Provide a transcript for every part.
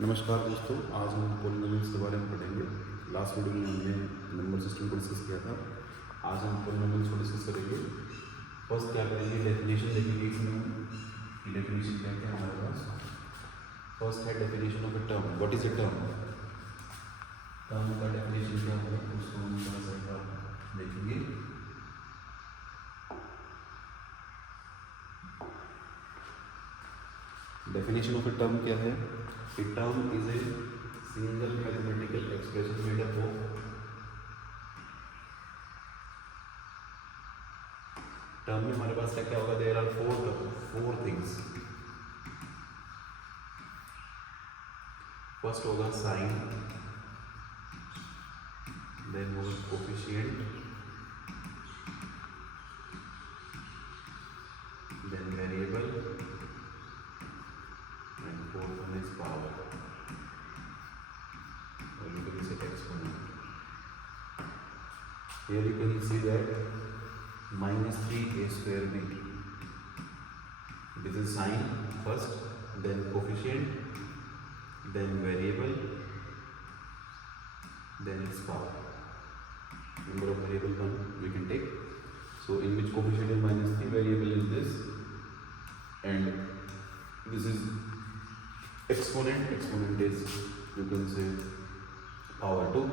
नमस्कार दोस्तों, आज हम पॉलिनोमियल्स के बारे में पढ़ेंगे। लास्ट वीडियो में हमने नंबर सिस्टम को डिस्कस किया था। आज हम पॉलिनोमियल्स को डिस्कस करेंगे। फर्स्ट क्या करेंगे, डेफिनेशन देखेंगे इसमें। डेफिनेशन क्या क्या है हमारे पास। फर्स्ट है definition of a term. What is a term? Term का डेफिनेशन क्या होगा उसको हम थोड़ा सा देखेंगे। डेफिनेशन ऑफ ए टर्म क्या है? A term is a single mathematical expression made up of term में हमारे पास क्या क्या होगा? There are four things. First होगा साइन, देन होगा coefficient, then variable, and fourth one is power, or you can say exponent. Here you can see that minus 3a square b. This is sign first, then coefficient, then variable, then its power. Number of variable one we can take. So in which coefficient is minus 3, variable is this, and this is exponent. Exponent is, you can say, power 2.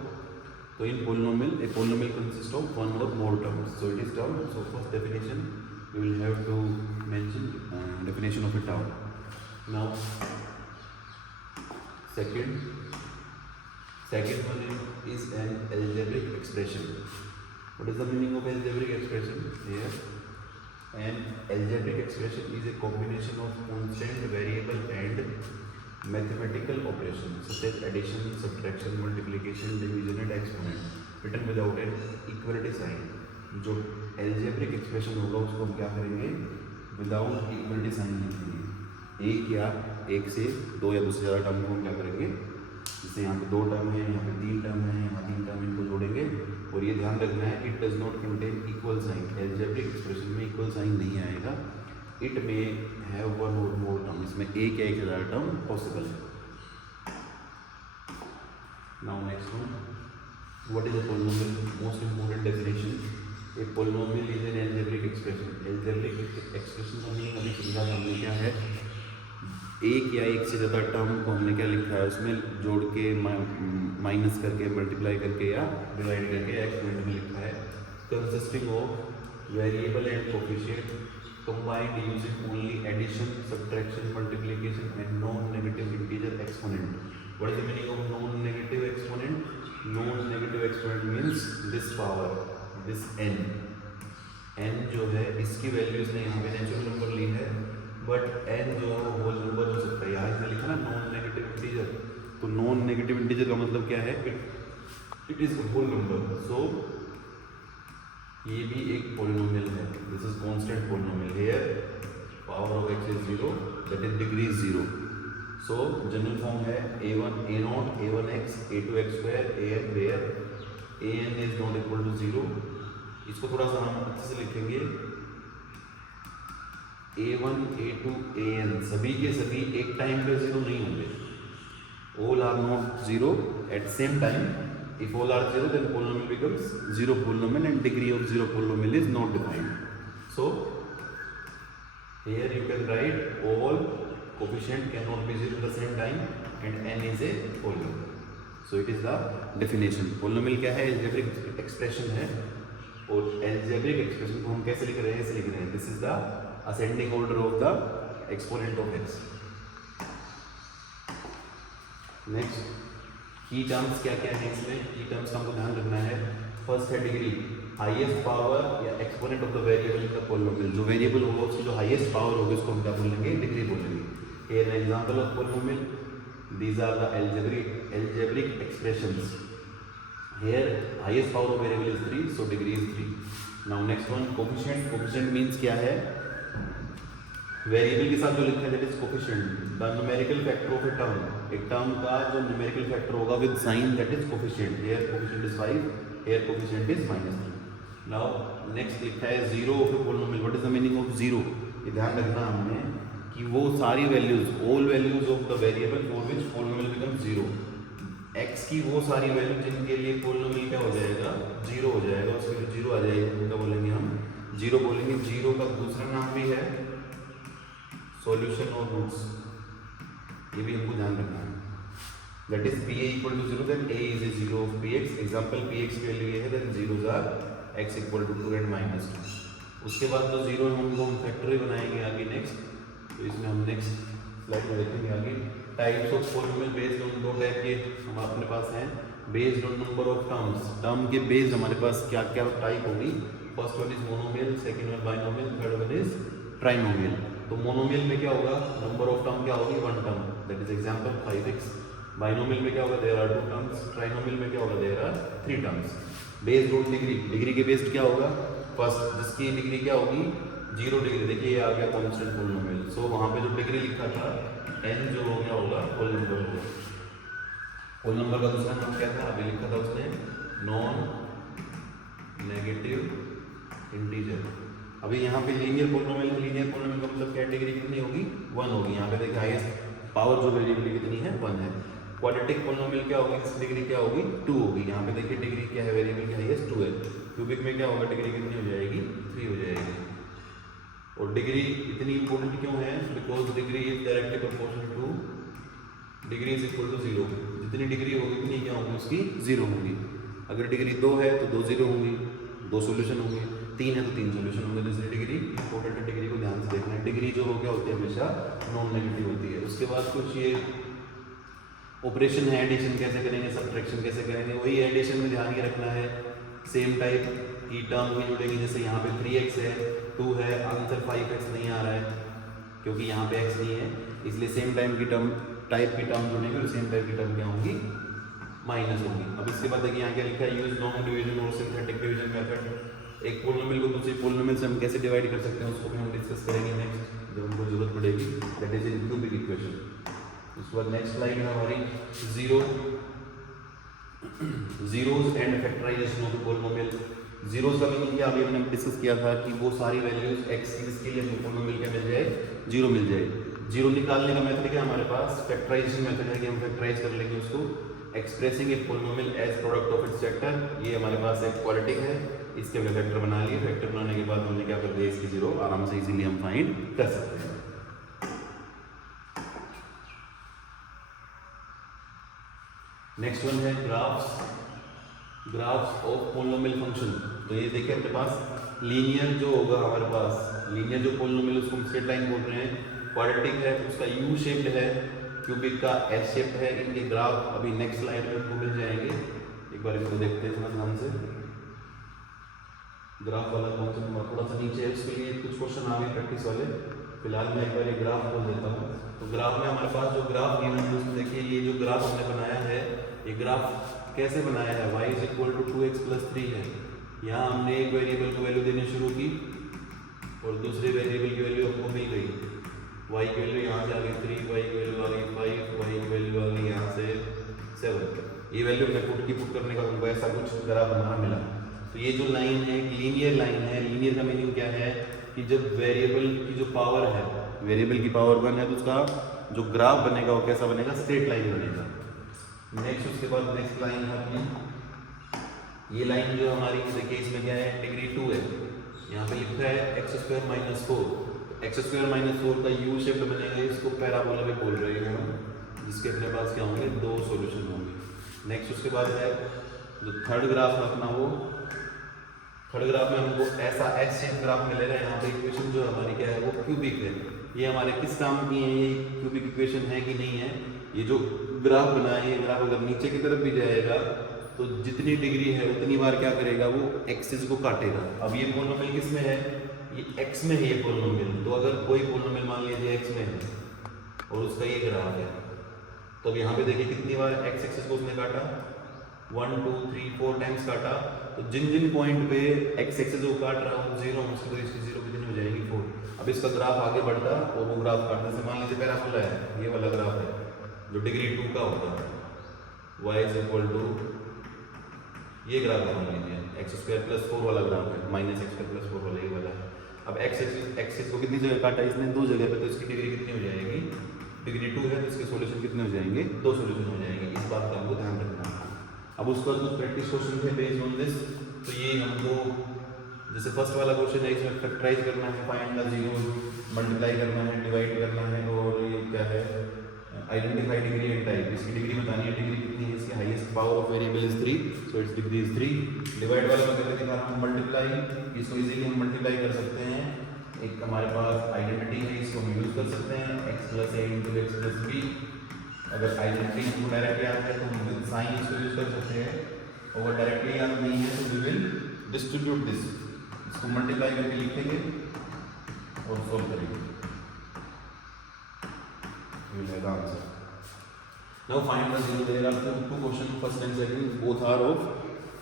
So in polynomial, a polynomial consists of one or more terms. So it is term. So first definition we will have to mention definition of a term. Now second one is an algebraic expression. What is the meaning of algebraic expression? Here, an algebraic expression is a combination of constant, variable and mathematical operations such as addition, subtraction, multiplication, division and exponent written without an equality sign. जो algebraic expression होगा उसको हम क्या करेंगे? Without equality sign लिखेंगे। एक या एक से दो या दो से ज़्यादा टर्म को हम क्या करेंगे? जैसे यहाँ पे दो टर्म है, यहाँ पे तीन टर्म है, यहाँ तीन टर्म, इनको जोड़ेंगे। और ये ध्यान रखना है, it does not contain equal sign. Algebraic expression में इक्वल साइन नहीं आएगा। इट में हैव वन और मोर टर्म, इसमें एक या एक से ज़्यादा टर्म पॉसिबल है। Now next one, what is a polynomial? Most important definition. A polynomial is an algebraic expression. Algebraic expression का मीनिंग अभी समझा हमने क्या है। एक या एक से ज़्यादा टर्म को हमने क्या लिखा है, उसमें जोड़ के माइनस करके, मल्टीप्लाई करके या डिवाइड करके एक्सपोनेंट में लिखा है। Consisting of variable and coefficient combined using only addition, subtraction, multiplication and non-negative integer exponent. What is the meaning of non-negative exponent? Non-negative exponent means this power, this n. n जो है इसकी values ने यहाँ पे natural number ली है, but n जो है वो होल नंबर हो सकता है। यहाँ इसने लिखा ना नॉन नेगेटिव इंटीजर, तो नॉन नेगेटिव इंटीजर का मतलब क्या है? It is whole number. So ये भी एक पॉलिनोमियल है। This is constant polynomial. Here power of x is 0, that is degree 0। So general form है a1 a0 a1x a2x square an, where an is not equal to 0। इसको थोड़ा सा हम अच्छे से लिखेंगे। a1 a2 an सभी के सभी एक टाइम पे 0 नहीं होंगे। All are not 0 at same time. If all are 0, then polynomial becomes 0 polynomial and degree of 0 polynomial is not defined. So here you can write all coefficient cannot be 0 at the same time and n is a polynomial. So it is the definition. Polynomial क्या है? Algebraic expression है। और algebraic expression को हम कैसे लिख रहे हैं? ऐसे लिख रहे हैं, this is the ascending order of the exponent of x. Next, की टर्म्स क्या क्या है इसमें? की टर्म्स का हमको ध्यान रखना है। फर्स्ट है डिग्री, हाईएस्ट पावर या exponent of the variable in the polynomial. जो वेरिएबल होगा उसकी जो हाईएस्ट पावर होगी उसको हम क्या बोलेंगे? डिग्री बोलेंगे। Here an example of polynomial, these are the algebraic expressions. Here highest power of variable is 3, so degree is 3। Now next one, coefficient. Coefficient means क्या है? वेरिएबल के साथ जो लिखा है that is coefficient, the numerical factor of a term. एक term का जो न्यूमेरिकल फैक्टर होगा with sign that is coefficient. Here coefficient is 5, here coefficient is -3। Now next लिखा है 0 of a polynomial. What is the meaning of 0? ये ध्यान रखना हमने कि वो सारी values, all values of the variable for which polynomial become zero, x की वो सारी वैल्यू जिनके लिए पोलिनोमियल क्या हो जाएगा, जीरो हो जाएगा, उसकी जो जीरो आ जाएगी उनका बोलेंगे हम जीरो बोलेंगे। जीरो का दूसरा नाम भी है सॉल्यूशन और रूट्स, ये भी हमको ध्यान रखना है। That is P A equal to zero, then A is a zero of P X. Example P X के लिए है, then zeros are X equal to 2 and -2। उसके बाद जो जीरो है उनको हम फैक्टरी बनाएंगे आगे नेक्स्ट, तो इसमें हम नेक्स्ट स्लाइड में देखेंगे आगे। Types of polynomial based on, दो टाइप के हम अपने पास हैं, based on number of terms. Term के बेस्ड हमारे पास क्या क्या टाइप होगी, first one is monomial, second one binomial, third one is trinomial. तो मोनोमियल में क्या होगा, नंबर ऑफ टर्म क्या होगी, one term, that is example 5x। Binomial में क्या होगा, देयर आर 2 टर्म्स। ट्राइनोमियल में क्या होगा, there are 3 terms. Based on degree, degree के बेस्ड क्या होगा, फर्स्ट जिसकी डिग्री क्या होगी, 0 डिग्री। देखिए ये आ गया कांस्टेंट पोलिनोमियल, सो वहाँ पे जो डिग्री लिखा था n जो हो गया होगा होल नंबर होगा। होल नंबर का दूसरा नाम क्या था, अभी लिखा था उसने, नॉन नेगेटिव इंटीजर। अभी यहाँ पे लीनियर पोलिनोमियल, लीनियर पोलिनोमियल का मतलब क्या, डिग्री कितनी होगी, 1 होगी। यहाँ पे देखिए हाईएस्ट पावर जो वेरिएबल कितनी है, 1 है। क्वाड्रेटिक पोलिनोमियल क्या होगी, इसकी डिग्री क्या होगी, 2 होगी। यहाँ पे देखिए डिग्री क्या है, वेरिएबल की हाईएस्ट 2 है। क्यूबिक में क्या होगा, डिग्री कितनी हो जाएगी, 3 हो जाएगी। और डिग्री इतनी इंपॉर्टेंट क्यों है, because degree is directly proportional to degree is equal to 0। जितनी डिग्री होगी उतनी क्या होगी, उसकी 0 होगी। अगर डिग्री 2 है तो 2 0 होंगी, 2 सोल्यूशन होंगे, 3 है तो 3 सोल्यूशन होंगे। दूसरी डिग्री इंपॉर्टेंट है, डिग्री को ध्यान से देखना है। डिग्री जो हो गया होती है हमेशा नॉन नेगेटिव होती है। उसके बाद कुछ ये ऑपरेशन है, एडिशन कैसे करेंगे, सब्ट्रैक्शन कैसे करेंगे, वही एडिशन में ध्यान ये रखना है। सेम टाइप की टर्म भी जुड़ेगी, जैसे यहाँ पे 3x है, 2 है, आंसर 5x नहीं आ रहा है क्योंकि यहाँ पे x नहीं है, इसलिए सेम टाइम की टर्म, टाइप की टर्म जुड़ेगी और सेम टाइप की टर्म क्या होंगी, माइनस होगी। अब इसके बाद देखिए यहाँ क्या लिखा है, यूज नॉन डिवीजन और सिंथेटिक डिवीजन मेथड। एक पोलिनोमियल को दूसरे पोलिनोमियल से हम कैसे डिवाइड कर सकते हैं, उसको भी हम डिस्कस करेंगे नेक्स्ट जब हमको जरूरत पड़ेगी, that is in cubic equation. उसके बाद नेक्स्ट स्लाइड है हमारी zeros and factorisation of polynomial. Zeros का मीनिंग क्या, अभी हमने डिस्कस किया था कि वो सारी वैल्यूज x की जिसके लिए हमें पोलिनोमियल क्या मिल जाए, 0 मिल जाए। 0 निकालने का मेथड क्या है हमारे पास, फैक्टराइजेशन मेथड है कि हम फैक्टराइज कर लेंगे उसको। Expressing a polynomial as product of its factor, ये हमारे पास एक क्वाड्रेटिक है, इसके हमने फैक्टर बना लिए। फैक्टर बनाने के बाद हमने क्या कर दिया, इसकी 0 आराम से इजीली हम फाइंड कर सकते हैं। नेक्स्ट वन है ग्राफ्स ऑफ पोलिनोमियल फंक्शन। तो ये देखिए अपने पास लीनियर जो होगा हमारे पास, लीनियर जो पोलिनोमियल उसको हम स्ट्रेट लाइन बोल रहे हैं। क्वाड्रेटिक है उसका यू शेप्ड है, क्यूबिक का एस शेप्ड है। इनके ग्राफ अभी नेक्स्ट स्लाइड में आपको मिल जाएंगे, एक बार इसको देखते हैं थोड़ा ध्यान से। ग्राफ वाला कॉन्सेप्ट थोड़ा सा नीचे है, उसके लिए कुछ क्वेश्चन आ गए प्रैक्टिस वाले। फिलहाल मैं एक बार ये ग्राफ बोल देता हूँ। तो ग्राफ में हमारे पास जो ग्राफ गिवन है उसमें देखिए ये जो ग्राफ हमने बनाया है, ये ग्राफ कैसे बनाया है, y is equal to 2x + 3 है। यहाँ हमने एक वेरिएबल को वैल्यू देने शुरू की और दूसरे वेरिएबल की वैल्यू हमको मिल गई। y की वैल्यू यहाँ से आ गई 3, y की वैल्यू आ गई 5, y की वैल्यू आ गई यहाँ से 7। ये वैल्यू हमने पुट करने का हमको ऐसा कुछ ग्राफ हमारा मिला। तो ये जो लाइन है एक लीनियर लाइन है। लीनियर का मीनिंग क्या है कि जब वेरिएबल की जो पावर है, वेरिएबल की पावर 1 है, तो उसका जो ग्राफ बनेगा वो कैसा बनेगा, स्ट्रेट लाइन बनेगा। नेक्स्ट उसके बाद नेक्स्ट लाइन है अपनी, ये लाइन जो हमारी देखिए इसमें क्या है, डिग्री 2 है। यहाँ पे लिखा है x² - 4। x² - 4 का यू शेप बनेगा, इसको पैराबोला भी बोल रहे हैं हम, जिसके अपने पास क्या होंगे, 2 सॉल्यूशन होंगे। नेक्स्ट उसके बाद है जो थर्ड ग्राफ है अपना, वो थर्ड ग्राफ में हमको ऐसा एस शेप ग्राफ मिलेगा। यहाँ पे इक्वेशन जो हमारी क्या है वो क्यूबिक है। ये हमारे किस काम की है, ये क्यूबिक इक्वेशन है कि नहीं है। ये जो ग्राफ बना है, ये ग्राफ अगर नीचे की तरफ भी जाएगा तो जितनी डिग्री है उतनी बार क्या करेगा, वो एक्सिस को काटेगा। अब ये पोलिनोमियल किस में है, ये x में है ये पोलिनोमियल। तो अगर कोई पोलिनोमियल मान लीजिए x में है और उसका ये ग्राफ है, तो अब यहाँ पे देखिए कितनी बार x एक्सिस को उसने काटा, 1 2 3 4 टाइम्स काटा। तो जिन जिन पॉइंट पे x एक्सिस को काट रहा हूँ 0 उसकी, तो इसकी 0 कितनी हो जाएगी, 4। अब इसका ग्राफ आगे बढ़ता और वो ग्राफ काटने से, मान लीजिए पैराबोला है, ये वाला ग्राफ है जो डिग्री 2 का होता है, y इज इक्वल टू ये ग्राफ मान लीजिए x² + 4 वाला ग्राफ है, -x² + 4 वाला ये वाला है। अब एक्स को कितनी जगह काटा इसने, 2 जगह पे, तो इसकी डिग्री कितनी हो जाएगी, डिग्री 2 है, तो इसके सॉल्यूशन कितने हो जाएंगे, 2 सॉल्यूशन हो जाएंगे। इस बात का हमको ध्यान रखना है। अब उसके बाद कुछ प्रैक्टिस क्वेश्चन थे बेस्ड ऑन दिस, तो ये हमको जैसे फर्स्ट वाला क्वेश्चन है, इसमें फैक्टराइज करना है, फाइंड द जीरोस, मल्टीप्लाई करना है, डिवाइड करना है, और ये क्या है, आइडेंटिफाई डिग्री एंड टाइप, इसकी डिग्री बतानी है, डिग्री कितनी है, इसकी highest power of variable is 3, so it's degree is 3। Divide वाला मैं करके दिखा रहा हूँ, मल्टीप्लाई, इसको इजीली हम मल्टीप्लाई कर सकते हैं, एक हमारे पास आइडेंटिटी है, इसको हम यूज कर सकते हैं, x + a × x + b। अगर आइडेंटिटी हमको डायरेक्ट याद है तो हम साइन इसको यूज कर सकते हैं, और अगर डायरेक्टली याद नहीं है तो वी विल डिस्ट्रीब्यूट दिस, इसको मल्टीप्लाई करके लिखेंगे और सोल्व करेंगे, we will have the answer. Now find the zero. There are two questions, first and second, both are of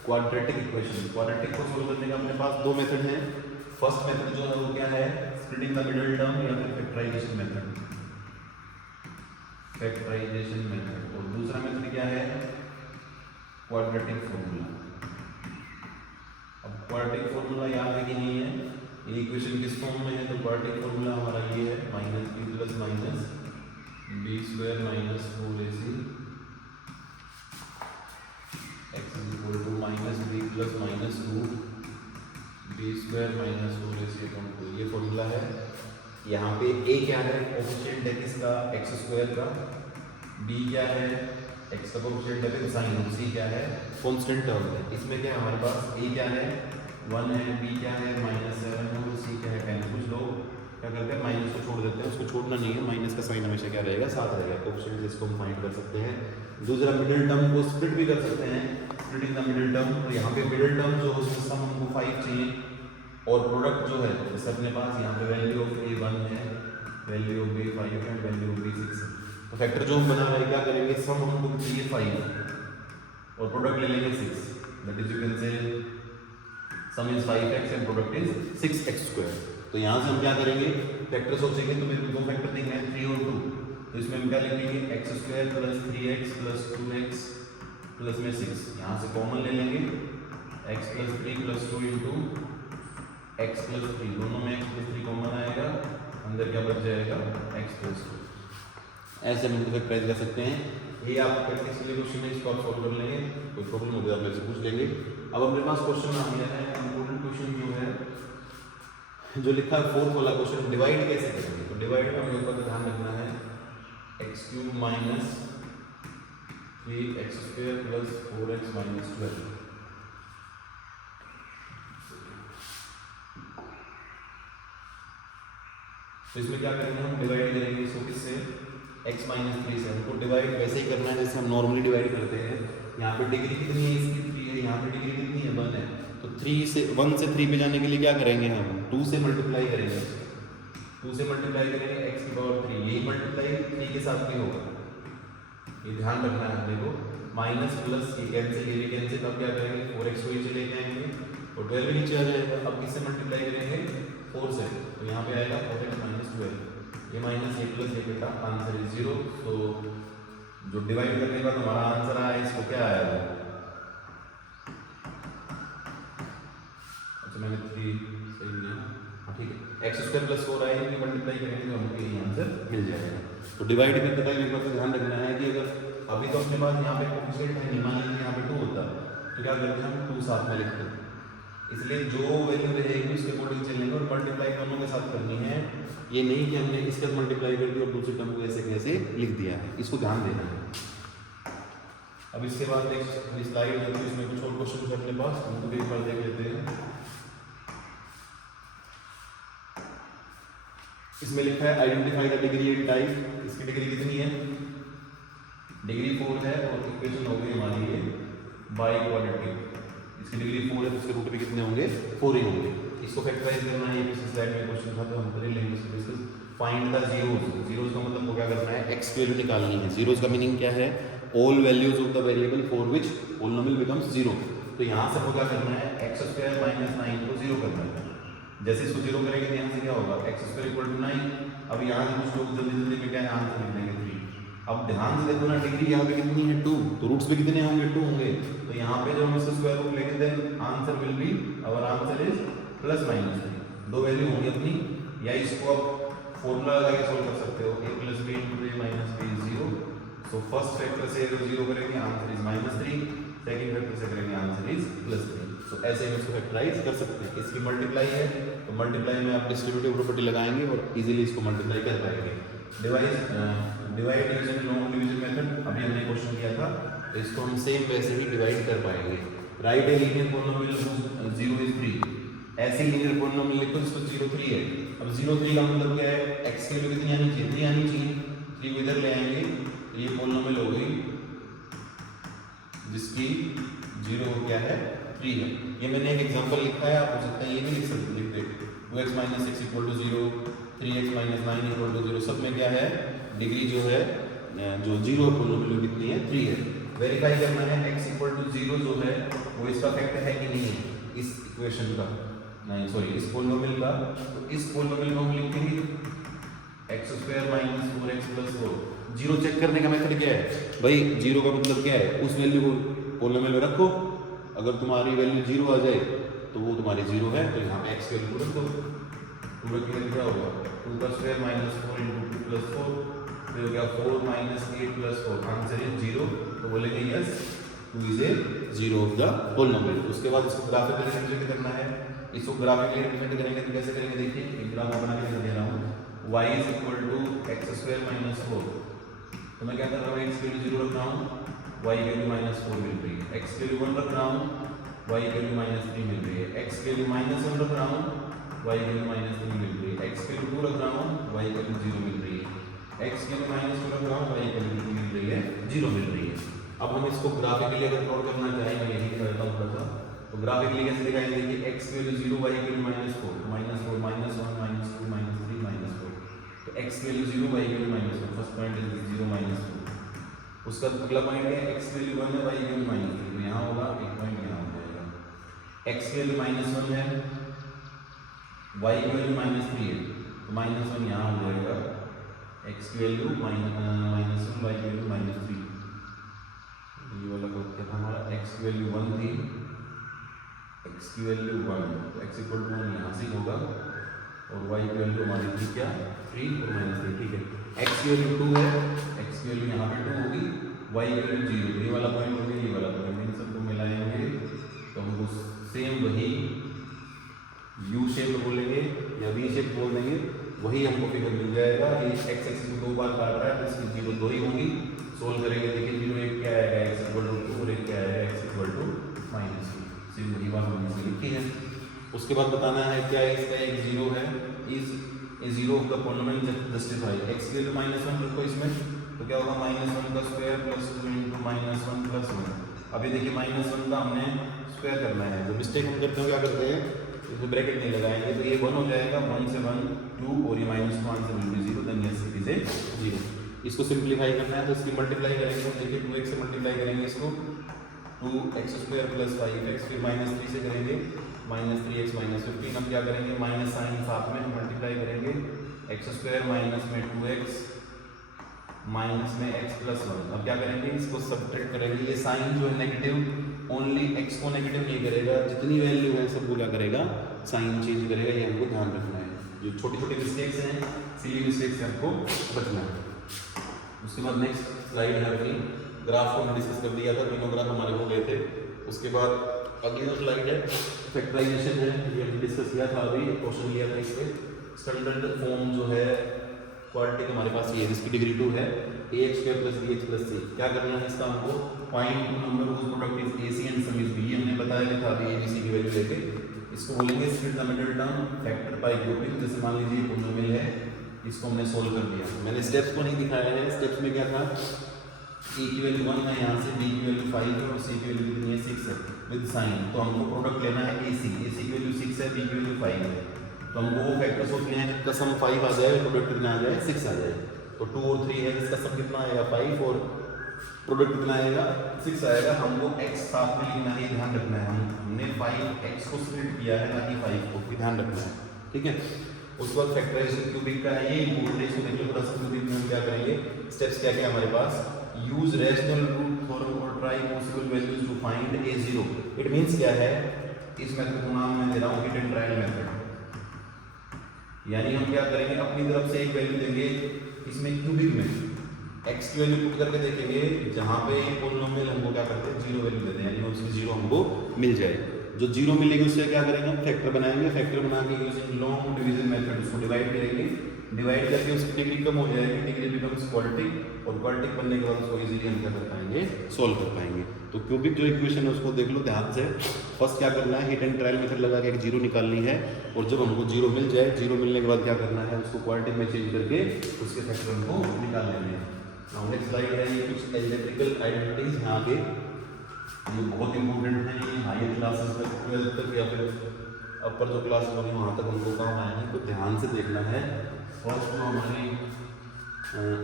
quadratic equation. Quadratic को सोल्व करने का अपने पास 2 मेथड हैं। फर्स्ट मेथड जो है वो क्या है, स्प्लिटिंग द मिडिल टर्म या फिर फैक्टराइजेशन मेथड, फैक्टराइजेशन मेथड, और दूसरा मेथड क्या है, क्वाड्रेटिक फॉर्मूला। अब क्वाड्रेटिक फॉर्मूला याद है कि नहीं है, ये इक्वेशन किस फॉर्म में है, तो क्वाड्रेटिक फॉर्मूला हमारा ये है, -b + -b² - 4ac x = -b + -√b² - 4ac/2। ये फॉर्मूला है। यहाँ पे a क्या है, कोएफिशिएंट है किसका, x² का, b क्या है, x का कोएफिशिएंट है साइन, और c क्या है, कांस्टेंट टर्म है। इसमें क्या हमारे पास a क्या है, 1 है, b क्या है, -7 है, और c क्या है, 10। कुछ लोग क्या करते हैं, माइनस को छोड़ देते हैं, उसको छोड़ना नहीं है, माइनस का साइन हमेशा क्या रहेगा, साथ रहेगा, कोएफिशिएंट इसको हम फाइंड कर सकते हैं। दूसरा मिडिल टर्म को स्प्लिट भी कर सकते हैं, स्प्लिटिंग द मिडिल टर्म, तो यहाँ पे मिडिल टर्म जो उसमें सम हमको 5 चाहिए, और प्रोडक्ट जो है जैसे अपने पास यहाँ पे वैल्यू ऑफ a 1 है, वैल्यू ऑफ b 5 है, वैल्यू ऑफ b 6 है, तो फैक्टर जो हम बना रहे हैं क्या करेंगे, सम हमको चाहिए 5 और प्रोडक्ट ले लेंगे 6, that is you can say some is 5x and product is 6x²। तो यहाँ से हम क्या करेंगे, फैक्टर सोचेंगे, तो मेरे को 2 फैक्टर देंगे 3 और 2, तो इसमें हम क्या लिखेंगे, x² + 3x + 2x प्लस में 6, यहाँ से कॉमन ले लेंगे, x + 3 + 2 × x + 3, दोनों में x + 3 कॉमन आएगा, अंदर क्या बच जाएगा, x + 2। ऐसे हम इनको फैक्टराइज कर सकते हैं। ये आप प्रैक्टिस के लिए क्वेश्चन है, इसको आप सॉल्व कर लेंगे, कोई प्रॉब्लम होगी आप मेरे से पूछ लेंगे। अब अपने पास क्वेश्चन आ गया है, इंपॉर्टेंट क्वेश्चन जो है, जो लिखा है 4th वाला क्वेश्चन, डिवाइड कैसे करेंगे, तो डिवाइड में हमें ऊपर ध्यान रखना है, x³ - 3x² + 4x - 12। तो इसमें क्या करेंगे, हम डिवाइड करेंगे इसको किससे, x - 3 से। हमको डिवाइड वैसे ही करना है जैसे हम नॉर्मली डिवाइड करते हैं। यहाँ पे डिग्री कितनी है इसकी, 3 है, यहाँ पे डिग्री कितनी है, 1 है, तो 1 से 3 पे जाने के लिए क्या करेंगे, हम 2 से मल्टीप्लाई करेंगे, 2 से मल्टीप्लाई करेंगे x⁻3, यही मल्टीप्लाई 3 के साथ भी होगा, ये ध्यान रखना है अपने को। माइनस प्लस ये कैंसिल, ये भी कैंसिल, अब क्या करेंगे, 4x को नीचे लेके आएंगे और 12 भी नीचे आ जाएगा। अब किससे मल्टीप्लाई करेंगे, 4 से, तो यहाँ पे आएगा 4x - 12, ये माइनस ये प्लस ये बेटा, आंसर इज 0। तो जो डिवाइड करने के बाद हमारा आंसर आया, इसको क्या आया, अच्छा मैंने 3 सही लिया, ठीक है, x² + 4 आएगा, कि मल्टीप्लाई करेंगे तो हमको ये आंसर मिल जाएगा। तो डिवाइड करते टाइम एक बात ध्यान रखना है कि अगर अभी तो अपने पास यहाँ पे कोएफिशिएंट है, मान लीजिए यहाँ पे 2 होता तो क्या करते हैं, हम 2 साथ में लिखते हैं, इसलिए जो वैल्यू रहेगी उसके अकॉर्डिंग चलेंगे, और मल्टीप्लाई दोनों के साथ करनी है, ये नहीं कि हमने इसके साथ मल्टीप्लाई कर दिया और दूसरे टर्म को ऐसे कैसे लिख दिया है, इसको ध्यान देना है। अब इसके बाद नेक्स्ट स्लाइड है, इसमें कुछ और क्वेश्चन है अपने पास, उनको भी एक बार देख लेते हैं। इसमें लिखा है identify the degree and type, इसकी डिग्री कितनी है, डिग्री 4 है, और इक्वेशन हो गई हमारी ये बाई क्वाड्रेटिक, इसकी डिग्री 4 है, तो इसके रूट भी कितने होंगे, 4 ही होंगे। इसको फैक्टराइज करना है, ये पिछले स्लाइड में क्वेश्चन था तो हम कर लेंगे इसको discuss. Find the zeros, zeros का मतलब को क्या करना है, x की वैल्यू निकालनी है। जीरोस का मीनिंग क्या है, all values of the variable for which polynomial becomes 0। तो यहाँ से को क्या करना है, x² - 9 को 0 करना है। जैसे इसको 0 करेंगे तो यहाँ से क्या होगा, x² = 9। अब यहाँ से कुछ लोग जल्दी जल्दी में क्या है, आंसर लिख देंगे 3। अब ध्यान से देखो ना, डिग्री यहाँ पे कितनी है, 2, तो रूट्स भी कितने होंगे, 2 होंगे, तो यहाँ पे जो हम इसका स्क्वायर रूट लेंगे then answer will be, our answer is +-3। दो वैल्यू होंगी अपनी, या इसको आप फॉर्मूला लगा के सोल्व कर सकते हो, a plus B into A minus B is 0। So first factor से अगर 0 करेंगे आंसर इज -3, सेकंड फैक्टर से करेंगे आंसर इज +3। सो ऐसे हम इसको फैक्टराइज कर सकते हैं। इसकी मल्टीप्लाई है तो मल्टीप्लाई में आप डिस्ट्रीब्यूटिव प्रॉपर्टी लगाएंगे और इजीली इसको मल्टीप्लाई कर पाएंगे। Divide using long division method अभी हमने क्वेश्चन किया था, तो इसको हम सेम वैसे ही डिवाइड कर पाएंगे। Right a linear polynomial 0 is 3, ऐसी लीनियर पॉलिनोमियल लिखो जिसको 0 3 है। अब 0 3 का मतलब क्या है, x की वैल्यू कितनी आनी चाहिए, 3 आनी चाहिए, 3 को इधर ले आएंगे तो ये पॉलिनोमियल हो गई जिसकी 0 क्या है 3 है। ये मैंने एक एग्जांपल लिखा है, आप हो सकता है ये भी लिख सकते, लिख दे 2x - 6 = 0, 3x - 9 = 0। सब में क्या है, डिग्री जो है जो 0 पॉलिनोमियल कितनी है 3 है। वेरीफाई करना है x = 0 जो है वो इसका फैक्टर है कि नहीं है, इस इक्वेशन का, नहीं सॉरी इस पॉलिनोमियल का। तो इस पॉलिनोमियल को हम लिखेंगे x² - 4x + 4। 0 चेक करने का मेथड क्या है भाई, 0 का मतलब क्या है, उस वैल्यू को पॉलिनोमियल में रखो, अगर तुम्हारी वैल्यू 0 आ जाए तो वो तुम्हारी 0 है, तो यहाँ पे x की वैल्यू रख दो। 2 रखने से क्या होगा, 2 का स्क्वायर - 4 × 2 + 4, फिर हो गया 4 - 8 + 4, आंसर इज 0। तो बोलेंगे yes 2 is a 0 of the polynomial. उसके बाद इसको ग्राफिकली रिप्रेजेंट करना है। इसको ग्राफिकली रिप्रेजेंट करेंगे तो कैसे करेंगे, देखिए एक ग्राफ बना के दे रहा हूँ, y = x² - 4। तो मैं क्या कर रहा हूँ, x की वैल्यू 0 रख रहा हूँ, y की वैल्यू -4 मिल रही है, x की वैल्यू 1 रख रहा हूँ, y की वैल्यू -3 मिल रही है, x की वैल्यू -1 रख रहा हूँ, y की वैल्यू -3 मिल रही है, x की वैल्यू 2 रख रहा हूँ, y की वैल्यू 0 मिल रही है, x की वैल्यू -2 रख रहा हूँ, y की वैल्यू मिल रही है 0 मिल रही है। अब हम इसको ग्राफिकली अगर प्लॉट करना चाहें, मैं यही करता हूँ थोड़ा सा, तो ग्राफिकली कैसे दिखाएंगे, देखिए x की वैल्यू 0, y की वैल्यू -4, -4 -1 -2 -3 -4, तो x की वैल्यू 0, y की वैल्यू -4, फर्स्ट पॉइंट इज 0 -4। उसका अगला पॉइंट है x की वैल्यू 1 है, y की वैल्यू -3, तो यहाँ होगा एक पॉइंट यहाँ हो जाएगा, x की वैल्यू -1 है, y की वैल्यू -3 है, तो -1 यहाँ हो जाएगा, x की वैल्यू -1, y की वैल्यू -3। ये वाला क्या था हमारा, x की वैल्यू 1 थी, x की वैल्यू 1, तो x = 1 यहाँ से होगा, और y की वैल्यू हमारी थी क्या 3 और -3, ठीक है। x की वैल्यू 2 है, x की वैल्यू यहाँ पे 2 होगी, y की वैल्यू 0, ये वाला पॉइंट हो गया, ये वाला पॉइंट, इन सबको मिलाएंगे तो हमको सेम वही U शेप बोलेंगे या V शेप बोल देंगे, वही हमको फिगर मिल जाएगा। ये x एक्सिस को 2 बार काट रहा है तो इसकी 0 2 ही होंगी। सोल्व करेंगे, देखिए 0 एक क्या आएगा, x = 2 और एक क्या आएगा, x = -2, सिर्फ वही बात हमने लिखी है। उसके बाद बताना है क्या इसका एक 0 है, is a 0 of the polynomial justify, x की वैल्यू -1 रखो इसमें, तो क्या होगा -1 का स्क्वायर + 2 × -1 + 1। अभी देखिए -1 का हमने स्क्वायर करना है, जो मिस्टेक हम करते हैं क्या करते हैं, इसमें ब्रैकेट नहीं लगाएंगे तो ये 1 हो जाएगा, 1 से 1 2 और ये -2 answer will be 0, then yes it is a 0। इसको सिंपलीफाई करना है तो इसकी मल्टीप्लाई करेंगे, तो देखिए 2x से मल्टीप्लाई करेंगे इसको, 2x² + 5x, फिर -3 से करेंगे -3x -15। अब क्या करेंगे, माइनस साइन साथ में मल्टीप्लाई करेंगे, x² माइनस में 2x माइनस में x + 1। अब क्या करेंगे, इसको सब्ट्रैक्ट करेंगे, ये साइन जो है नेगेटिव ओनली x को नेगेटिव नहीं करेगा, जितनी वैल्यू है सबको क्या करेगा, साइन चेंज करेगा, ये हमको ध्यान रखना है। जो छोटी छोटी मिस्टेक्स हैं, सिली मिस्टेक्स से हमको बचना है। उसके बाद नेक्स्ट स्लाइड है अपनी, ग्राफ को हमने डिस्कस कर दिया था, तीनों ग्राफ हमारे हो गए थे। उसके बाद अगली जो स्लाइड है फैक्टराइजेशन है, ये हमने डिस्कस किया था, अभी क्वेश्चन लिया था इस पर। स्टैंडर्ड फॉर्म जो है क्वाड्रेटिक हमारे पास ये है, जिसकी डिग्री 2 है, ax² + bx + c। क्या करना है इसका हमको, find two number whose product is ac and sum is b, ये हमने बताया था अभी abc की वैल्यू लेके। इसको बोलेंगे split the middle term factor by grouping. जैसे मान लीजिए पॉलिनोमियल है, इसको हमने सोल्व कर दिया, मैंने स्टेप्स को नहीं दिखाया है। स्टेप्स में क्या था, a की वैल्यू 1 है, यहाँ से b की वैल्यू 5 है और c की वैल्यू कितनी है 6 है विद साइन। तो हमको प्रोडक्ट लेना है ac की वैल्यू 6 है, b की वैल्यू 5 है, तो हमको वो फैक्टर सोचने हैं जिसका सम 5 आ जाए, प्रोडक्ट कितना आ जाए 6 आ जाए। तो 2 और 3 है, जिसका सम कितना आएगा 5 और प्रोडक्ट कितना आएगा 6 आएगा। हमको x साथ में लिखना है, ध्यान रखना है, हमने 5x को स्प्लिट किया है, ना कि 5 को, भी ध्यान रखना है, ठीक है। उसके बाद फैक्टराइजेशन क्यूबिक का है, ये इंपॉर्टेंट है, इसको देख लो थोड़ा सा। क्यूबिक में हम क्या करेंगे, स्टेप्स क्या क्या हमारे पास, यूज रैशनल रूट थ्योरम और try possible values to find a0। It means क्या है, इस मेथड को नाम मैं दे रहा हूँ हिट एंड ट्रायल मेथड। यानी हम क्या करेंगे, अपनी तरफ से एक वैल्यू देंगे इसमें क्यूबिक में, एक्स की वैल्यू पुट करके देखेंगे, जहाँ पे पोलिनोमियल हमको क्या करते हैं जीरो वैल्यू देते हैं, यानी उसकी जीरो हमको मिल जाए। जो जीरो मिलेगी उससे क्या करेंगे हम फैक्टर बनाएंगे, फैक्टर बना के यूजिंग लॉन्ग डिवीजन मेथड उसको डिवाइड करेंगे, डिवाइड करके उसकी डिग्री कम हो जाएगी, डिग्री बिकम्स क्वाड्रेटिक, और क्वाड्रेटिक बनने के बाद उसको इजीली हम क्या कर पाएंगे, सोल्व कर पाएंगे। तो क्यूबिक जो इक्वेशन है उसको देख लो ध्यान से। फर्स्ट क्या करना है, हिट एंड ट्रायल मेथड लगा के एक जीरो निकालनी है, और जब हमको जीरो मिल जाए, जीरो मिलने के बाद क्या करना है, उसको क्वाड्रेटिक में चेंज करके उसके फैक्टर को निकाल लेंगे। नाउ नेक्स्ट स्लाइड है, ये कुछ एल्जेब्रिकल आइडेंटिटीज यहाँ के, ये बहुत इंपॉर्टेंट है, ये हायर क्लासेस तक 12th तक या फिर अपर जो क्लास होगी वहाँ तक हमको काम आएंगे, तो ध्यान से देखना है। फर्स्ट जो हमारी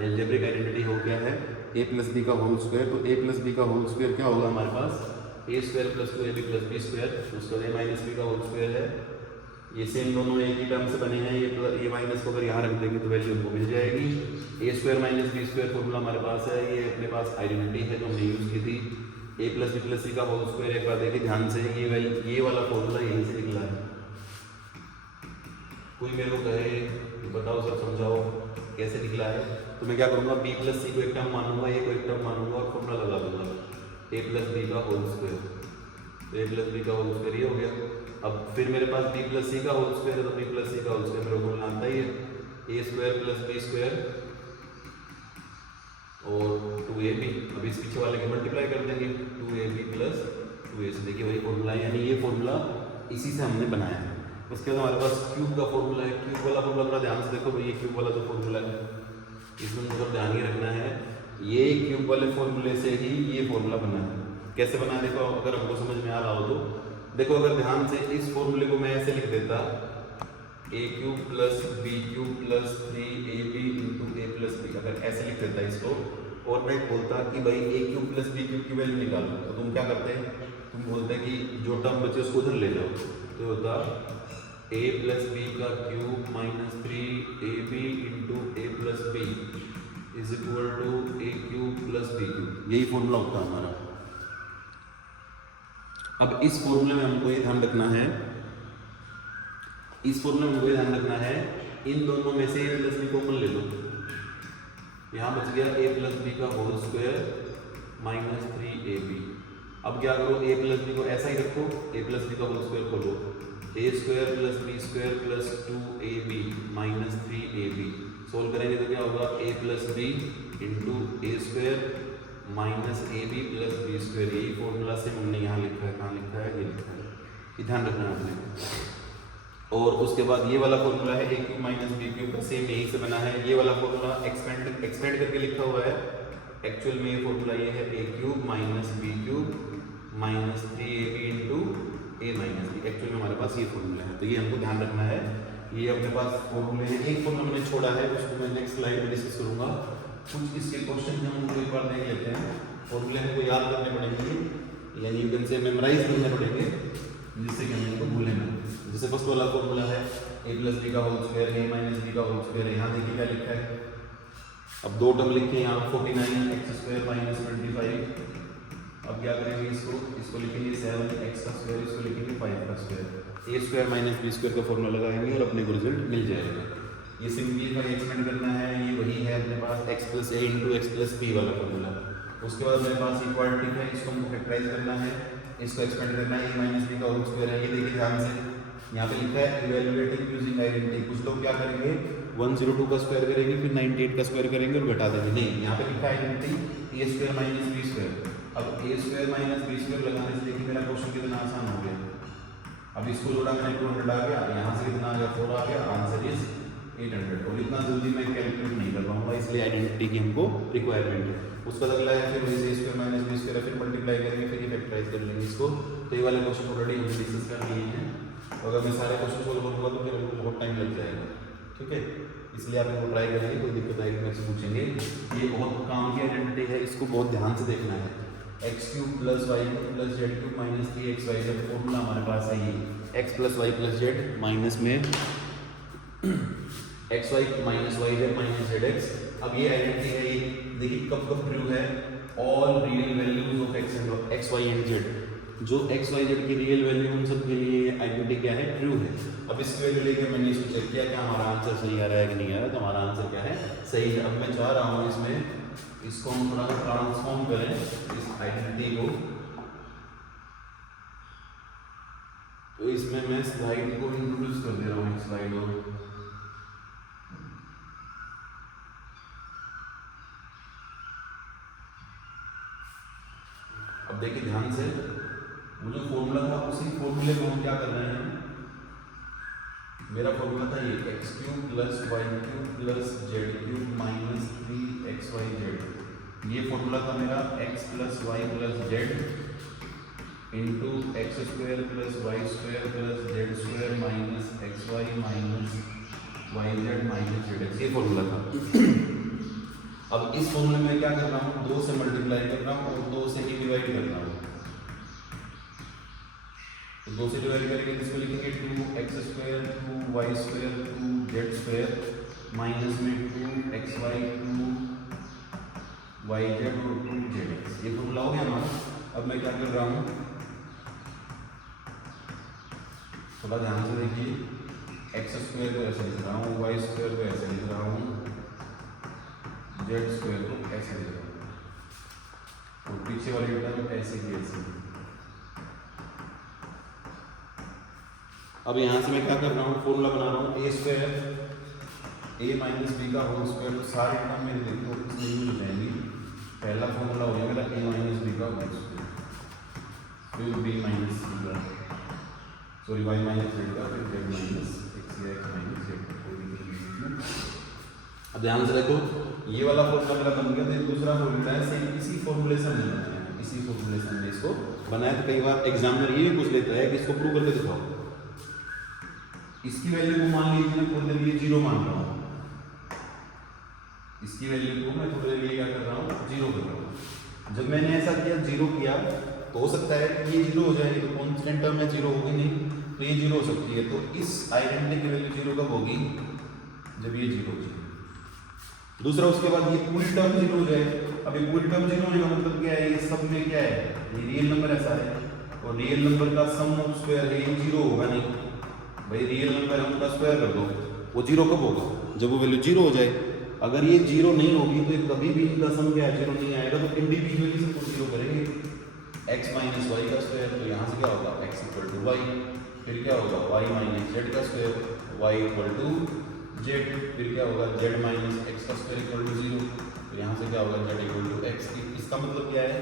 एल्जेब्रिक आइडेंटिटी हो गया है ए प्लस बी का होल स्क्वायर, तो ए प्लस बी का होल स्क्वायर क्या होगा हमारे पास, a square plus 2ab plus b square, उसका ए माइनस बी का होल स्क्वायर है। ये सेम दोनों एक ही टर्म से बने हैं, ये माइनस को अगर यहाँ रख देंगे तो वैल्यू हमको मिल जाएगी। A square minus b square formula हमारे पास है, ये अपने पास आइडेंटिटी है जो हमने यूज़ की थी। ए प्लस बी प्लस सी का होल स्क्वायर, एक बार देखिए ध्यान से, ये वाला फॉर्मूला यहीं से निकला है। कोई मेरे को कहे बताओ सर समझाओ कैसे निकला है, तो मैं क्या करूँगा, बी प्लस सी को एक टर्म मानूंगा, ए को एक टर्म मानूंगा और फॉर्मूला लगा दूंगा ए प्लस बी का होल स्क्वायर, तो ए प्लस बी का होल स्क्वायर ये हो गया। अब फिर मेरे पास बी प्लस सी का होल स्क्वायर है, तो बी प्लस सी का होल स्क्वायर मेरे को बोलना आता ही है, ए स्क्वायर प्लस बी स्क्वायर और 2ab, अब इस पीछे वाले के मल्टीप्लाई कर देंगे 2ab प्लस 2ac, देखिए वही फॉर्मूला है, यानी ये फॉर्मूला इसी से हमने बनाया है। उसके बाद हमारे पास क्यूब का फॉर्मूला है, क्यूब वाला फॉर्मूला थोड़ा ध्यान से देखो भाई, ये क्यूब वाला जो फॉर्मूला है इसमें मतलब ध्यान ही रखना है, ये क्यूब वाले फॉर्मूले से ही ये फॉर्मूला बना है। कैसे बना है देखो, अगर हमको समझ में आ रहा हो तो देखो, अगर ध्यान से इस फॉर्मूले को मैं ऐसे लिख देता, a cube plus B cube plus 3ab into A plus b, अगर ऐसे लिख देता इसको, और मैं बोलता कि भाई ए क्यूब प्लस बी क्यूब की वैल्यू निकालो, तो तुम क्या करते हैं, तुम बोलते कि जो टर्म बचे उसको उधर ले जाओ, तो होता ए प्लस बी का cube minus 3ab into A plus B is equal to A cube plus B cube, यही फॉर्मूला होता है हमारा। अब इस फॉर्मूले में हमको ये ध्यान रखना है, इस फॉर्मूले में हमको ये ध्यान रखना है, इन दोनों में से ए प्लस बी कॉमन ले लो, यहाँ बच गया ए प्लस बी का होल स्क्वायर माइनस 3ab। अब क्या करो, ए प्लस बी को ऐसा ही रखो, ए प्लस बी का होल स्क्वायर खोलो, a square plus b square plus 2ab minus 3ab, solve करेंगे तो क्या होगा, a plus B into a square minus a b plus b square, यही फॉर्मूला से हमने यहाँ लिखा है, कहाँ लिखा है, ये लिखा है, ये ध्यान रखना है आपने। और उसके बाद ये वाला फॉर्मूला है a cube minus b cube का, सेम यहीं से बना है, ये वाला फॉर्मूला एक्सपेंड करके लिखा हुआ है, एक्चुअल में ये फॉर्मूला ये है a cube minus b cube minus 3ab into A minus b, actual में हमारे पास ये फॉर्मूला है, तो ये हमको ध्यान रखना है, ये अपने पास फॉर्मूले हैं। एक फॉर्मूला मैंने छोड़ा है, उसको मैं नेक्स्ट स्लाइड में डिस्कस करूँगा। कुछ इसके क्वेश्चन हम उनको एक बार देख लेते हैं, फॉर्मूले हमको याद करने पड़ेंगे, यानी यू कैन से मेमोराइज करने पड़ेंगे, जिससे कि हम इनको भूलें ना। जैसे फर्स्ट वाला फॉर्मूला है ए प्लस बी का होल स्क्वायर, ए माइनस बी का होल स्क्वायर है, यहाँ देखिए क्या लिखा है, अब दो टर्म लिखे हैं यहाँ 49 एक्स स्क्वायर माइनस 25, अब क्या करेंगे, इसको लिखेंगे 7 एक्स का स्क्वायर, इसको लिखेंगे 5 का स्क्वायर, ए स्क्वायर माइनस बी स्क्वायर का फॉर्मूला लगाएंगे और अपने को रिजल्ट मिल जाएगा। ये सिंपलीफाई एक्सपेंड करना है, ये वही है अपने पास एक्स प्लस ए इंटू एक्स प्लस बी वाला फॉर्मूला। उसके बाद अपने पास इक्वालिटी है, इसको हमको फैक्टराइज करना है, इसको एक्सपेंड करना है, ए माइनस बी का होल स्क्वायर है, ये देखिए ध्यान से, यहाँ पे लिखा है इवैल्यूएटिंग यूजिंग आइडेंटिटी। कुछ लोग क्या करेंगे 102 का स्क्वायर करेंगे, फिर 98 का स्क्वायर करेंगे और घटा देंगे, नहीं, यहाँ पे लिखा है आइडेंटिटी ए स्क्वायर माइनस बी स्क्वायर। अब ए स्क्वायर माइनस बी स्क्वायर लगाने से देखिए मेरा क्वेश्चन कितना आसान हो गया। अब इसको जोड़ा मैंने 200 आ गया, यहाँ से कितना आ गया 4 आ गया, आंसर इज 800। और इतना जल्दी मैं कैलकुलेट नहीं कर पाऊंगा, इसलिए आइडेंटिटी की हमको रिक्वायरमेंट है। उसका अगला है फिर वही ए स्क्वायर माइनस बी स्क्वायर, फिर मल्टीप्लाई करेंगे, फिर ये फैक्टराइज कर लेंगे इसको। तो ये वाले क्वेश्चन ऑलरेडी हमने डिस्कस कर लिए हैं, अगर मैं सारे क्वेश्चन सोल्व करूँगा तो फिर हमको बहुत टाइम लग जाएगा, ठीक है, इसलिए आप इनको ट्राई करेंगे, कोई दिक्कत आएगी मेरे से पूछेंगे। ये बहुत काम की आइडेंटिटी है, इसको बहुत ध्यान से देखना है। X cube plus Y cube plus Z cube minus 3xy, जब फॉर्मूला हमारे पास है ये x plus Y plus z minus में x Y minus Y Z minus Z x. अब ये आइडेंटिटी है, ये देखिए कब कब ट्रू है, all real values of X Y and Z, जो एक्स वाई जेड की रियल वैल्यू उन सब के लिए आइडेंटिटी क्या है, ट्रू है। अब इसकी वैल्यू लेके मैंने इसको चेक किया क्या हमारा आंसर सही आ रहा है कि नहीं आ रहा है, तो हमारा आंसर क्या है, सही है। अब मैं चाह रहा हूँ इसमें इसको हम थोड़ा सा ट्रांसफॉर्म करें इस आइडेंटिटी को, तो इसमें मैं स्लाइड को इंट्रोड्यूस कर दे रहा हूँ, स्लाइड और अब देखिए ध्यान से, वो जो फॉर्मूला था उसी फॉर्मूले को हम क्या कर रहे हैं, मेरा फॉर्मूला था ये X cube plus Y cube plus Z cube minus 3xyz। ये फॉर्मूला था मेरा X plus Y plus Z into X square plus Y square plus Z square minus X Y minus Y Z minus Z X, ये formula था। अब इस फॉर्मूले में क्या कर रहा हूँ, 2 से मल्टीप्लाई कर रहा हूँ और 2 से ही डिवाइड कर रहा हूँ। तो 2 से डिवाइड करके इसको लिखेंगे 2x square 2y square 2z square minus में 2xy 2yz और 2zx, ये फॉर्मूला हो गया हमारा। अब मैं क्या कर रहा हूँ, थोड़ा ध्यान से देखिए, एक्स स्क्वायर को ऐसे लिख रहा हूँ, वाई स्क्वायर को ऐसे लिख रहा हूँ, जेड स्क्वायर को ऐसे लिख रहा हूँ, और पीछे वाली टर्म ऐसे की ऐसे। अब यहाँ से मैं क्या कर रहा हूँ, फॉर्मूला बना रहा हूँ, ए स्क्वायर ए माइनस बी का होल स्क्वायर, तो सारे टर्म मेरे देखो इसमें यूज हो जाएंगी। पहला फॉर्मूला हो गया मेरा ए माइनस बी का होल स्क्वायर, फिर बी माइनस सी का, सॉरी वाई माइनस जेड का, फिर जेड माइनस एक्स या एक्स माइनस जेड। अब ध्यान से देखो, ये वाला फॉर्मूला मेरा बन गया, तो दूसरा फॉर्मूला है सेम इसी फॉर्मूले से हमने बनाया, इसी फॉर्मूले से हमने इसको बनाया। तो कई बार एग्जामिनर ये भी पूछ लेता है कि इसको प्रूव करके दिखाओ। इसकी वैल्यू को मान लीजिए मैं थोड़ी देर लिए 0 मान रहा हूँ, इसकी वैल्यू को मैं थोड़ी देर लिए क्या कर रहा हूँ, 0 कर रहा हूँ। जब मैंने ऐसा किया 0 किया, तो हो सकता है कि ये 0 हो जाएगी, तो कॉन्स्टेंट टर्म में 0 होगी नहीं, तो ये 0 हो सकती है। तो इस आइडेंटिटी की वैल्यू 0 कब होगी, जब ये 0 हो जाए। दूसरा, उसके बाद ये पूरी टर्म 0 हो जाए। अब ये पूरी टर्म 0 होने का मतलब क्या है, ये सब में क्या है, ये रियल नंबर ऐसा है, और रियल नंबर का सम ऑफ स्क्वायर है, ये 0 होगा नहीं भाई, रियल नंबर हम का स्क्वायर कर दो, वो 0 कब होगा, जब वो वैल्यू 0 हो जाए। अगर ये 0 नहीं होगी तो कभी भी इनका सम क्या है, 0 नहीं आएगा, तो इंडिविजुअली सबको 0 करेंगे। x माइनस वाई का स्क्वायर, तो यहाँ से क्या होगा, x इक्वल टू वाई, फिर क्या होगा y माइनस जेड का square, y equal to Z, फिर क्या होगा z माइनस एक्स का स्क्वायर इक्वल टू 0, तो यहाँ से क्या होगा z इक्वल टू एक्स। इसका मतलब क्या है,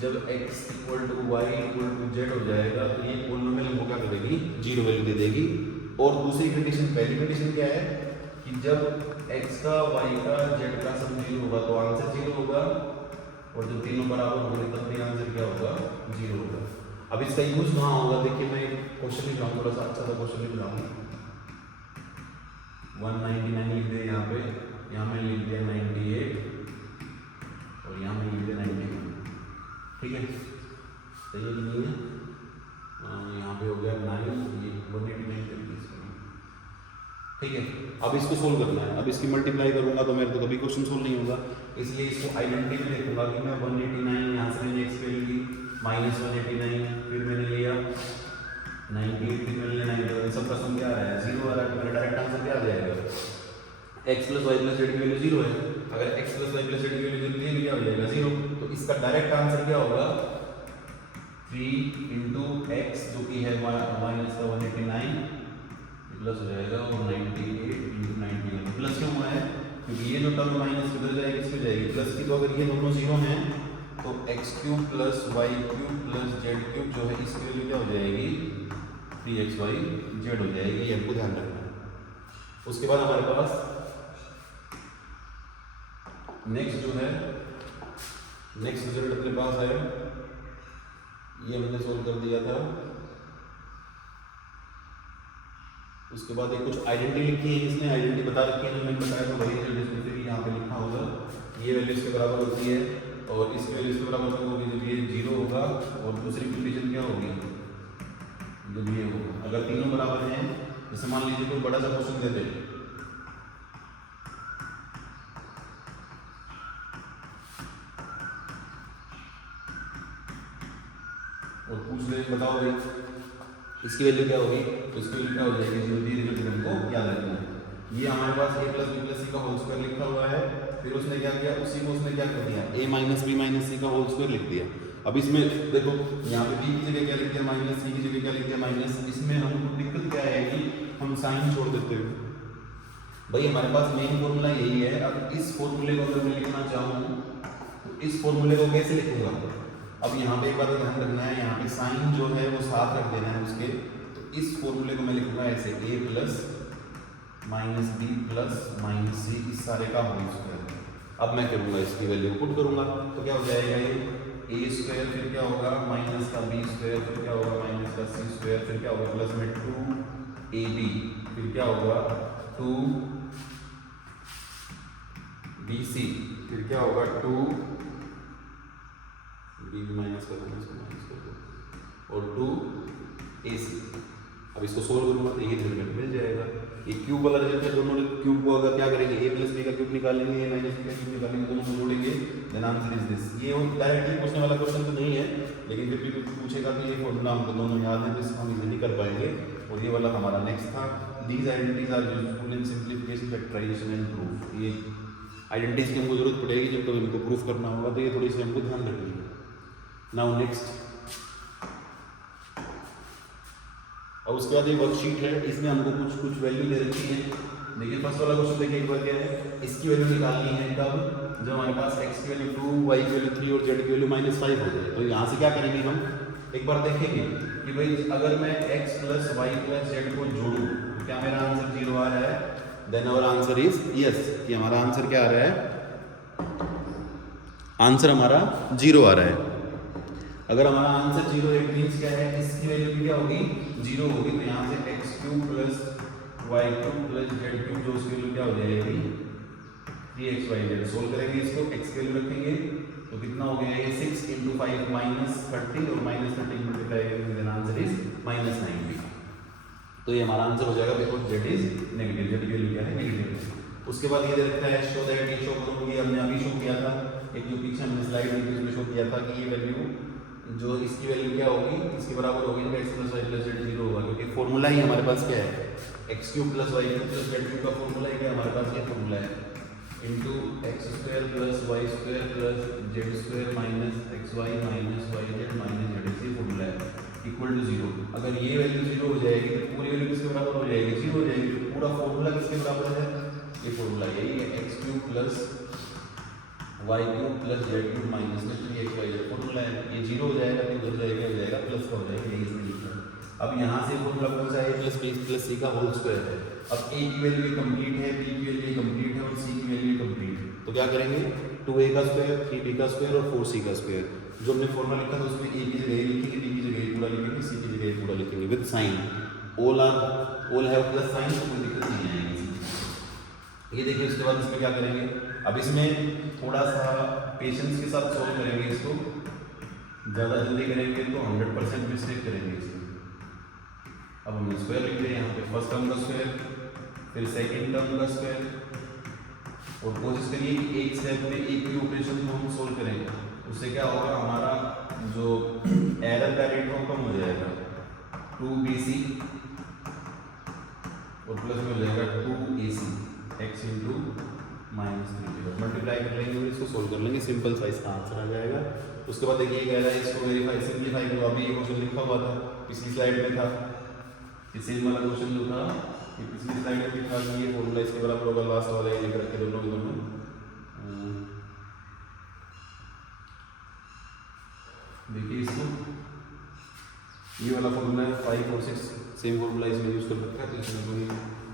जब x equal to Y equal to Z हो जाएगा, तो ये पॉलिनोमियल हमको क्या करेगी, 0 वैल्यू दे देगी। और दूसरी कंडीशन, पहली कंडीशन क्या है कि जब x का y का z का सम 0 होगा तो आंसर 0 होगा, और जब तीनों बराबर होंगे तब भी आंसर क्या होगा, 0 होगा। अब इसका यूज कहाँ होगा, देखिए मैं क्वेश्चन लिख रहा हूँ, थोड़ा सा अच्छा सा क्वेश्चन लिख रहा हूँ। 199 लिख दे यहाँ पे, यहाँ में लिख दिया 98 और यहाँ में लिख दिया 91, ठीक है, सही है कि नहीं है। यहाँ पे हो गया 9, ये 189 ठीक है। अब इसको सोल्व करना है, अब इसकी मल्टीप्लाई करूंगा तो मेरे तो कभी क्वेश्चन सोल्व नहीं होगा, इसलिए इसको आइडेंटिटी में देखूंगा कि मैं 189, यहाँ से मैंने एक्स वैल्यू ली माइनस 189, फिर मैंने लिया 98, फिर मैंने लिया 90, सबका सम क्या आ रहा है, 0 आ रहा है, तो मेरा डायरेक्ट आंसर क्या आ जाएगा, x plus Y plus Z की वैल्यू 0 है। अगर x plus Y plus Z की वैल्यू 0 है, क्या हो जाएगा 0, तो इसका डायरेक्ट आंसर क्या होगा 3 इंटू एक्स, जो कि है माइनस का 189 प्लस हो जाएगा और 98 इंटू 91। प्लस क्यों हुआ है, क्योंकि ये जो टर्म माइनस किधर जाएगी, किस पे जाएगी, प्लस की। तो अगर ये दोनों 0 हैं तो X cube plus Y cube plus Z cube जो है इसकी वैल्यू क्या हो जाएगी, 3xyz हो जाएगी, ये हमको ध्यान रखना है। उसके बाद हमारे पास नेक्स्ट जो है, नेक्स्ट रिजल्ट अपने पास है, ये हमने सोल्व कर दिया था। उसके बाद एक कुछ आइडेंटिटी लिखी है, इसने आइडेंटिटी बता रखी है, जो मैंने बताया था वही रिजल्ट फिर यहाँ पे लिखा होगा, ये वैल्यू इसके बराबर होती है और इसकी वैल्यू इसके बराबर होगी जब ये 0 होगा, और दूसरी कंडीशन क्या होगी, जब ये होगा। अगर तीनों बराबर हैं, जैसे मान लीजिए कोई बड़ा सा क्वेश्चन देते हैं, और पूछ ले बताओ भाई इसकी वैल्यू क्या होगी, तो इसकी वैल्यू क्या हो जाएगी 0 दी रिजल्ट हमको याद रखना है। ये हमारे पास a प्लस बी प्लस सी का होल स्क्वायर लिखा हुआ है, फिर उसने क्या किया उसी को उसने क्या कर दिया a माइनस बी माइनस सी का होल स्क्वायर लिख दिया। अब इसमें देखो यहाँ पे b की जगह क्या लिख दिया माइनस, सी की जगह क्या लिख दिया माइनस। इसमें हमको दिक्कत क्या है कि हम साइन छोड़ देते हैं भाई, हमारे पास मेन फॉर्मूला यही है। अब इस फॉर्मूले को अगर मैं लिखना चाहूँ तो इस फॉर्मूले को कैसे लिखूंगा। अब यहाँ पे एक बार ध्यान रखना है, यहाँ पे साइन जो है वो साथ रख देना है उसके। तो इस फॉर्मूले को मैं लिखूंगा ऐसे a plus minus b plus minus c इस सारे का होल स्क्वायर। अब मैं करूँगा इसकी वैल्यू पुट करूँगा तो क्या हो जाएगा ये a स्क्वायर, फिर क्या होगा माइनस का b स्क्वायर, फिर क्या होगा माइनस का c स्क्वायर, फिर क्या होगा प्लस में 2ab, फिर क्या होगा 2bc, फिर क्या होगा 2b माइनस कर दो और 2ac। अब इसको सोल्व करूँगा तो ये रिजल्ट मिल जाएगा। ये क्यूब वाला रिजल्ट है, दोनों क्यूब को अगर क्या करेंगे a प्लस बी का क्यूब निकालेंगे, a माइनस बी का क्यूब निकालेंगे, दोनों को जोड़ेंगे, देन आंसर इज दिस। ये डायरेक्टली पूछने वाला क्वेश्चन तो नहीं है, लेकिन फिर भी पूछेगा कि ये फॉर्मूला हमको दोनों याद है तो इसको हम इजीली कर पाएंगे। और ये वाला हमारा नेक्स्ट था, these identities are useful in simplification, factorisation and proof. ये आइडेंटिटीज की हमको जरूरत पड़ेगी जब कभी इनको प्रूफ करना होगा, तो ये थोड़ी सी हमको ध्यान रखनी है। नाउ नेक्स्ट, और उसके बाद ये वर्कशीट है, इसमें हमको कुछ वैल्यू दे रखी है। देखिए फर्स्ट वाला क्वेश्चन देखिए एक बार क्या है, इसकी वैल्यू निकालनी है कब, जब हमारे पास x की वैल्यू 2, y की वैल्यू 3 और z की वैल्यू -5 हो जाए। तो यहाँ से क्या करेंगे हम एक बार देखेंगे कि भाई अगर मैं x plus Y plus Z को जोड़ूँ तो क्या मेरा आंसर 0 आ रहा है। Then our answer is yes, कि हमारा आंसर क्या आ रहा है, आंसर हमारा 0 आ रहा है। अगर हमारा आंसर 0 इट मींस क्या है, इसकी वैल्यू भी क्या होगी 0 होगी। तो यहाँ से x³ plus y³ plus z³ जो उसकी वैल्यू क्या हो जाएगी 3xyz। सोल्व करेंगे इसको, x की वैल्यू रखेंगे तो कितना हो गया ये 6 × 5 -30 और -30 मल्टीप्लाई करेंगे, देन आंसर इज -90। तो ये हमारा आंसर हो जाएगा because z is negative, z की वैल्यू क्या है नेगेटिव। उसके बाद ये दे रखा है शो दैट, ये शो करूंगी, हमने अभी शो किया था एक जो पीछे हमने स्लाइड में उसमें शो किया था कि ये वैल्यू जो इसकी वैल्यू क्या होगी इसके बराबर होगी जब x plus Y plus Z 0 होगा, क्योंकि फॉर्मूला ही हमारे पास क्या है x³ plus y³ plus z³ का फॉर्मूला ही क्या हमारे पास ये फॉर्मूला है into x² plus y² plus z² minus xy minus yz minus z, ये फॉर्मूला है इक्वल टू 0। अगर ये वैल्यू 0 हो जाएगी तो पूरी वैल्यू किसके बराबर हो जाएगी 0 हो जाएगी। तो पूरा फॉर्मूला किसके बराबर है, ये फॉर्मूला यही है x³ plus y³ plus z³ minus में 3xyz फॉर्मूला है। ये 0 हो जाएगा तो उधर जाएगा हो जाएगा प्लस का हो जाएगा, यही इसमें लिखा है। अब यहाँ से फॉर्मूला कौन सा है प्लस b प्लस c का होल स्क्वायर है। अब a की वैल्यू कंप्लीट है, b की वैल्यू कंप्लीट है और c की वैल्यू कंप्लीट है। तो क्या करेंगे 2a का स्क्वायर 3b का स्क्वायर और 4c का स्क्वायर। जो हमने फॉर्मूला लिखा था उसमें a की जगह लिखेंगे, b की जगह पूरा लिखेंगे, c की जगह पूरा लिखेंगे with sign. All have plus sign, तो कोई दिक्कत नहीं आएगी। ये देखिए उसके बाद इसमें क्या करेंगे, अब इसमें थोड़ा सा पेशेंस के साथ सॉल्व करेंगे इसको, ज़्यादा जल्दी करेंगे तो 100% मिस्टेक करेंगे इसमें। अब हम स्क्वायर लिख रहे हैं यहाँ पे, फर्स्ट टर्म का स्क्वायर फिर सेकंड टर्म का स्क्वायर, और कोशिश करिए कि एक स्टेप में एक भी ऑपरेशन को हम सोल्व करें। उससे क्या होगा हमारा जो एरर का रेट वो कम हो जाएगा 2bc और प्लस में हो जाएगा 2ac x इंटू -3 मल्टीप्लाई कर लेंगे और इसको सोल्व कर लेंगे, सिंपल सा इसका आंसर आ जाएगा। उसके बाद देखिए कह रहा है इसको वेरीफाई सिंप्लीफाई करो। अभी ये क्वेश्चन लिखा हुआ था पिछली स्लाइड में था, ये सेम वाला क्वेश्चन जो था ये पिछली स्लाइड में लिखा कि ये फॉर्मूला इसके बराबर होगा, लास्ट वाला ये लिख रखे दोनों के दोनों। देखिए इसको ये वाला फॉर्मूला है 5 और 6 सेम फॉर्मूला इसमें यूज कर सकते हैं, तो इसमें कोई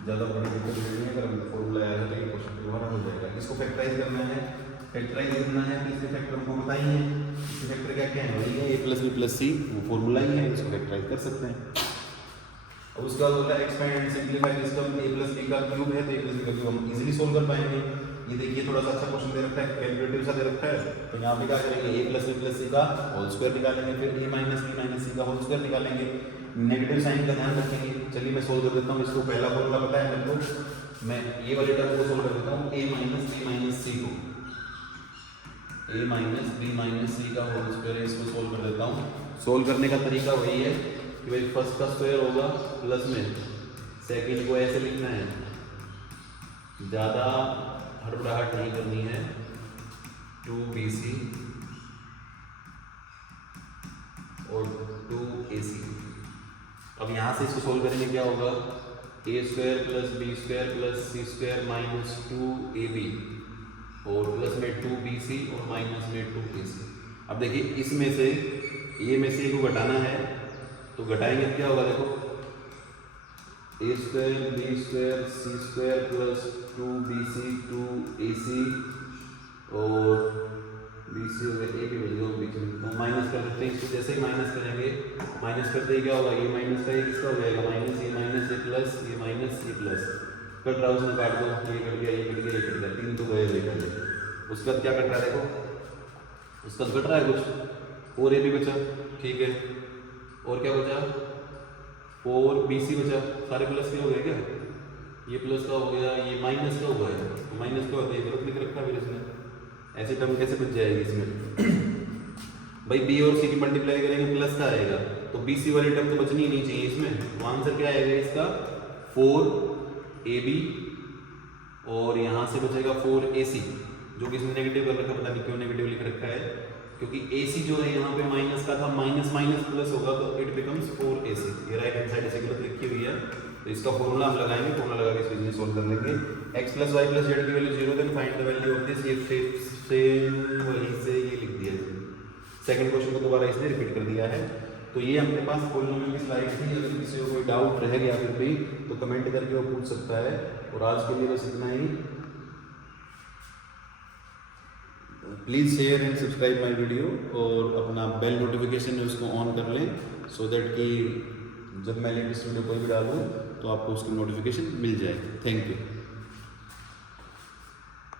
ज़्यादा बड़ी दिक्कत नहीं है। अगर हमको फॉर्मूला आया है तो ये क्वेश्चन दोबारा हो जाएगा। इसको फैक्टराइज करना है, फैक्टराइज करना है तो इसके फैक्टर हमको बताइए, इसके फैक्टर क्या क्या है, वही है a plus b plus c, वो फॉर्मूला ही है, इसको फैक्टराइज कर सकते हैं। अब उसके बाद होता है expand and simplify system, a plus b का क्यूब है तो a प्लस b का क्यूब हम इजीली सोल्व कर पाएंगे। ये देखिए थोड़ा सा अच्छा क्वेश्चन दे रखा है, कैलकुलेटिव सा दे रखा है, तो यहाँ पे क्या करेंगे a plus b plus c का होल स्क्वायर निकालेंगे, फिर a minus b minus c का होल स्क्वायर निकालेंगे, नेगेटिव साइन का ध्यान रखेंगे। चलिए मैं सोल्व कर देता हूँ इसको, पहला फॉर्मूला पता है मेरे को, मैं ये वाले टर्म को सोल्व कर देता हूँ, a minus b minus c को, a minus b minus c का होल स्क्वायर है, इसको सोल्व कर देता हूँ। सोल्व करने का तरीका वही है कि भाई फर्स्ट का स्क्वायर होगा प्लस में सेकंड को ऐसे लिखना है, ज़्यादा हड़बड़ाहट नहीं करनी है। 2BC और 2AC। अब यहाँ से इसको सोल्व करेंगे क्या होगा, A square plus B square plus C square minus 2AB और प्लस में 2BC और माइनस में 2AC। अब देखिए इसमें से ए में से को घटाना है तो घटाएंगे क्या होगा, देखो A square B square C square plus 2BC 2AC और BC हो गया, A भी बच गया बीच में, तो माइनस कर देते हैं इसको। जैसे ही माइनस करेंगे, माइनस करते ही क्या होगा, ये माइनस का ये किसका हो जाएगा माइनस, ये माइनस ये प्लस, ये माइनस ये प्लस, कट रहा उसमें काट दो, ये कट गया ये कट गया ये कट गया, 3 तो गए लेकर। उसके बाद क्या कट रहा है, देखो उसका कट रहा है कुछ, और ए भी बचा, ठीक है, और क्या बचा 4BC बचा, सारे प्लस के हो गए क्या, ये प्लस का हो गया, ये माइनस का हो गया, माइनस का होता है गलत लिख रखा है फिर इसमें, ऐसी टर्म कैसे बच जाएगी इसमें भाई B और C की मल्टीप्लाई करेंगे प्लस का आएगा, तो BC वाली टर्म तो बचनी ही नहीं चाहिए इसमें। तो आंसर क्या आएगा इसका 4AB और यहाँ से बचेगा 4AC, जो कि इसमें नेगेटिव कर रखा, पता नहीं क्यों नेगेटिव लिख रखा है, क्योंकि AC जो है यहाँ पे माइनस का था, माइनस माइनस प्लस होगा तो इट बिकम्स 4AC। ये राइट हैंड साइड ऐसे गलत लिखी हुई है, तो इसका फॉर्मूला हम लगाएंगे, फॉर्मूला लगा के इस चीज सोल्व कर लेंगे। x plus Y plus Z की value 0, then find the value of this, ये सेम वही से ये लिख दिया है। सेकंड क्वेश्चन को दोबारा इसने रिपीट कर दिया है। तो ये अपने पास पॉलिनोमियल की स्लाइड थी, अगर किसी को कोई डाउट रह गया फिर भी तो कमेंट करके वो पूछ सकता है। और आज के लिए बस इतना ही। Please share and subscribe my video और अपना बेल नोटिफिकेशन है उसको ऑन कर लें, सो दैट कि जब मैं लेटेस्ट वीडियो कोई भी डालूँ तो आपको उसकी नोटिफिकेशन मिल जाए। Thank you.